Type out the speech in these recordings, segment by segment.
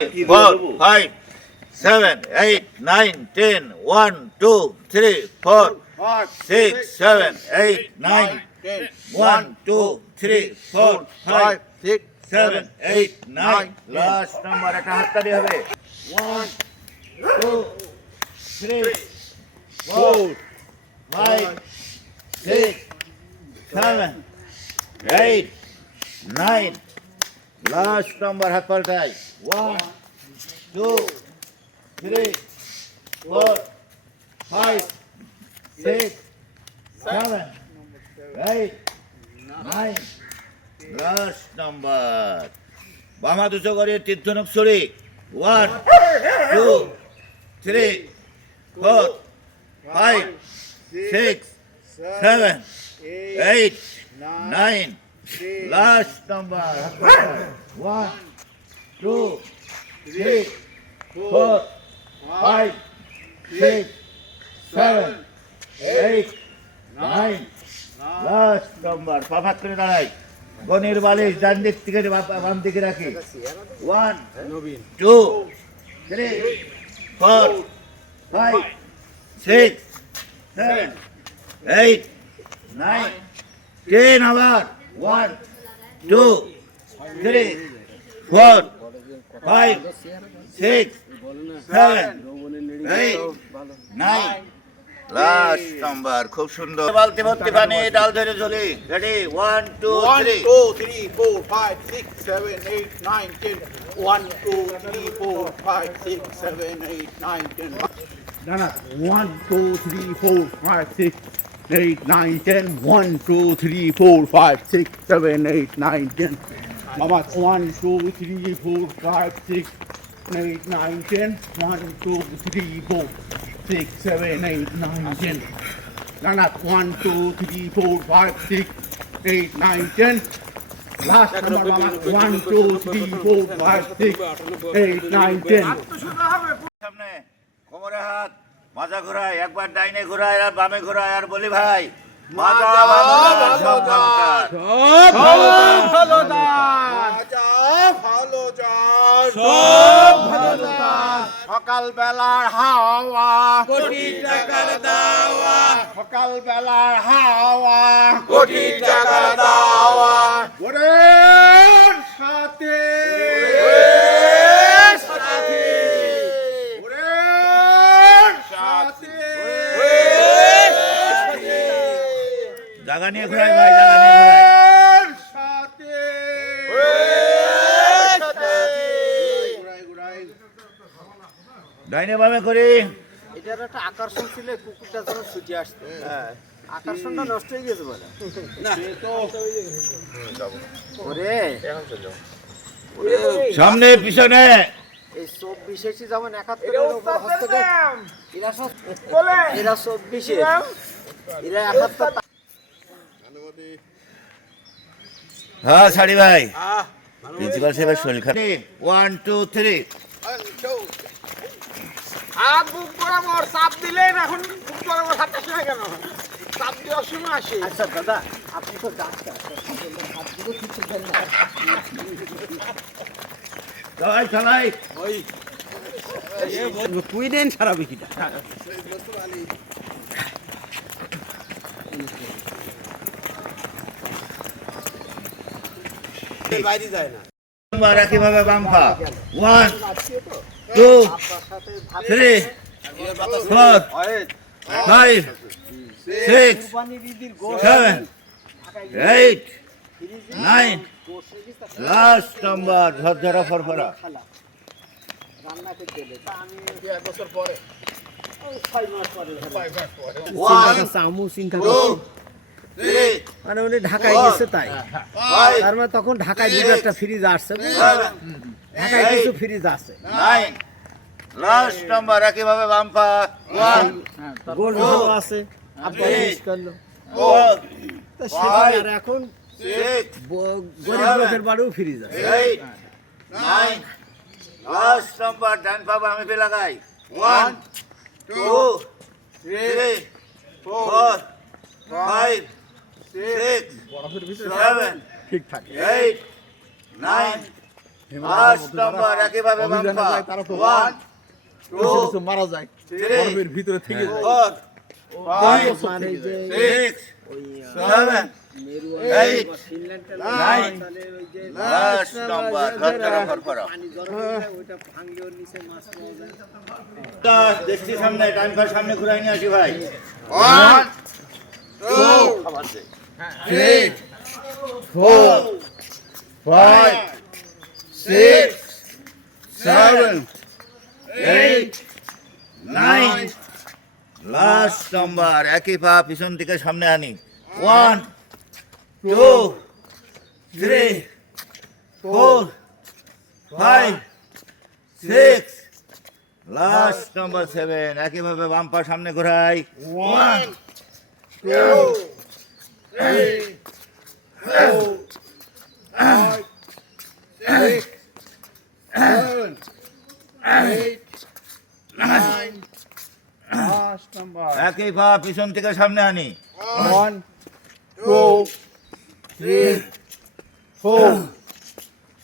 4, 5, 7, 8, 9, 10. 1, 2, 3, 4, 6, 7, 8, 9. 1, 2, 3, 4, 5, 6, 7, 8, 9. Last number একটা হাততালি হবে। 1, 2, 3, 4, 5, 6, 7, 8, 9. Last number হাত পাল্টাই। 1, 2, 3, 4, 5, 6, 7, 8, 9. Last number. বামা দুশো করে তীর্থনক sorry. 1, 2, 3, 4, 5, 6, 7, 8, 9. Last number. 1, 2, 3, 4, 5, 6, 7, 8, 9. Last number. পাফাত করে দাঁড়াই। গণের বালিশ ডান দিক থেকে বাম দিকে রাখি। 1, 2, 3, 4, 5, 6, 7, 8, 9, 10 আবার। 1, 2, 3, 4, 5, 6, 7, 8, 9. Last number. খুব সুন্দর। বালতি ভর্তি পানি ডাল ধরে চলি। Ready? 1, 2, 3. 2, 3, 4, 5, 6, 7, 8, 9, 10. 1, 2, 3, 4, 5, 6, 7, 8, 9, 10. Dana. 1, 2, 3, 4, 5, 6, 8, 9, 10. 1, 2, 3, 4, 5, 6, 7, 8, 9, 10. Mama, 1, 2, 3, 4, 5, 6, 8, 9, 10. 1, 2, 3, 4, 6, 7, 8, 9, 10. Dana. 1, 2, 3, 4, 5, 6, 8, 9, 10. Last number, Mama. 1, 2, 3, 4, 5, 6, 8, 9, 10. সামনে কোমরে হাত, মাজা ঘোরায়, একবার ডাইনে ঘোরায় আর বামে ঘোরায় আর বলি ভাই মাজা ভালো দান, সব ভালো দান। সকাল বেলার হাওয়া কোটি টাকার দাওয়া, সকাল বেলার হাওয়া কোটি টাকার দাওয়া, ওরে সাথে সাথী, ওরে সাথে জায়গা নিয়ে ঘোরায় ভাই, জায়গা নিয়ে ঘোরায়। সাথে ডাইনে বামে করি। এটার একটা আকর্ষণ ছিল, কুকুরটা যখন ছুটে আসতো আকর্ষণটা নষ্ট হয়ে গেছে বলে ওরে সামনে পিছনে এই 24 যেমন 71 উপর হস্তক্ষেপ, এরা সব এরা 24 এরা 71। হ্যাঁ সাড়ি ভাই, প্রিন্সিপাল সাহেবের শরীর খারাপ। 1, 2, 3. হাত বুক বরাবর চাপ দিলেন, এখন বুক বরাবর হাতটা শুনে কেন? চাপ দেওয়ার সময় আসে। আচ্ছা দাদা, আপনি তো ডাক্তার, হাতগুলো কিছু দেন না। চালাই চালাই। তুই দেন সারা বিকিটা। বাইরে যায় না। বারা কিভাবে বাম পা। 1, 2, 3, 4, 5, 6, 7, 8, 9. লাস্ট নাম্বার ঝরঝরা ফরফরা। রান্না করতে গেলে তা আমি 1 বছর পরে 6 মাস পরে 5 মাস পরে 1, চামু চিন্তা 2, 3, মানে উনি ঢাকায় গেছে তাই 5, তার মানে তখন ঢাকায় দুটো একটা ফ্রিজ আসছে, 7, ঢাকায় কিছু ফ্রিজ আছে, 9. লাস্ট নাম্বার একইভাবে বাম পা। 1, গোল্ড ভালো আছে, আপনার ইউজ করলো 4, তা সেটাই। আর এখন 6, গরিব লোকের বাড়িও ফ্রিজ আছে। 8, 9. লাস্ট নাম্বার ডান পা বামে পে লাগাই। 1, 2, 3, 4, 5, 6, 7, 8, 9. লাস্ট নাম্বার একইভাবে বাম পা তারা তো 1 2 মারা যায় 3 গর্ভের ভিতরে থেকে যায় 4 5 মানে যে 6 ওই 7 মেরু 8 ফিনল্যান্ডের 9 তাহলে ওই যে লাস্ট নাম্বার ধরতে করো পানি গরম হয়ে যায়, ওইটা ভাঙলে ওর নিচে মাছ পাওয়া যায়। দেখছি সামনে টাইম পার সামনে ঘুরাই নিয়ে আসি ভাই 1 2 আবার দে 3 4 5 6 7 8 9 লাস্ট নাম্বার একই পা পিছন থেকে সামনে আনি 1 2 3 4 5 6 লাস্ট নাম্বার 7 একইভাবে বাম পা সামনে ঘোরাই 1 2 3 4 5 6 7 8 9 লাস্ট নাম্বার একই পা পিছন থেকে সামনে আনি 1 2 3 4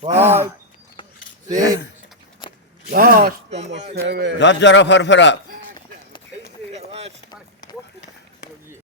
5 6 লাস্ট নাম্বার 7 জর্জরা ফরফরা